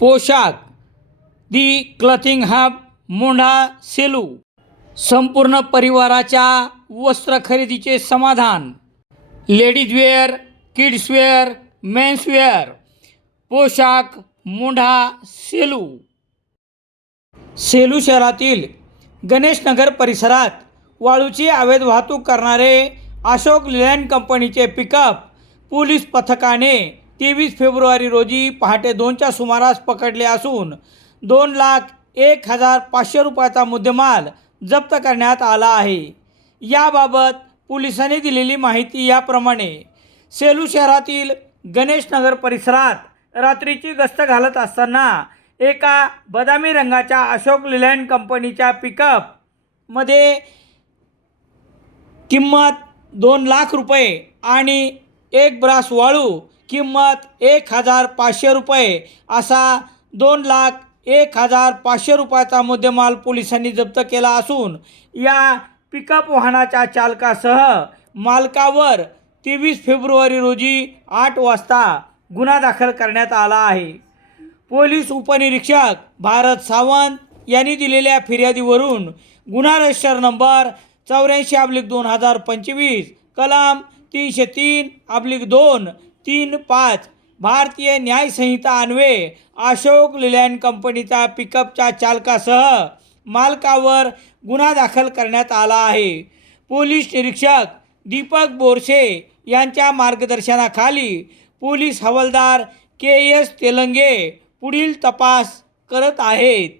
पोशाख. The clothing hub Mondha Selu. संपूर्ण परिवाराच्या वस्त्र खरेदीचे समाधान. लेडीजवेअर किड्सवेअर मेन्सवेअर पोशाख मोंढा सेलू. सेलू शहरातील गणेशनगर परिसरात वाळूची अवैध वाहतूक करणारे अशोक लेलँड कंपनीचे पिकअप पोलीस पथकाने तेवीस फेब्रुवारी रोजी पहाटे दोनच्या सुमारास पकडले असून दोन लाख एक हजार पाचशे रुपयाचा मुद्देमाल जप्त करण्यात आला आहे. याबाबत पोलिसांनी दिलेली माहिती याप्रमाणे सेलू शहरातील गणेशनगर परिसरात रात्रीची गस्त घालत असताना एका बदामी रंगाच्या अशोक लिलँड कंपनीच्या पिकअपमध्ये किंमत दोन लाख रुपये आणि एक ब्रास वाळू किंमत एक हजार पाचशे रुपये. असा दोन लाख एक हजार पाचशे रुपयाचा मुद्देमाल पोलिसांनी जप्त केला असून या पिकअप वाहनाच्या चालकासह मालकावर तेवीस फेब्रुवारी रोजी आठ वाजता गुन्हा दाखल करण्यात आला आहे. पोलीस उपनिरीक्षक भारत सावंत यांनी दिलेल्या फिर्यादीवरून गुन्हा रजिस्टर नंबर चौऱ्याऐंशी अब्लिक दोन हजार पंचवीस कलम तीनशे तीन अब्लिक दोन तीन पाच भारतीय न्यायसंहिता अन्वये अशोक लिलँड कंपनीचा पिकअपच्या चालकासह मालकावर गुन्हा दाखल करण्यात आला आहे. पोलीस निरीक्षक दीपक बोरसे यांच्या मार्गदर्शनाखाली पोलीस हवालदार के एस तेलंगे पुढील तपास करत आहेत.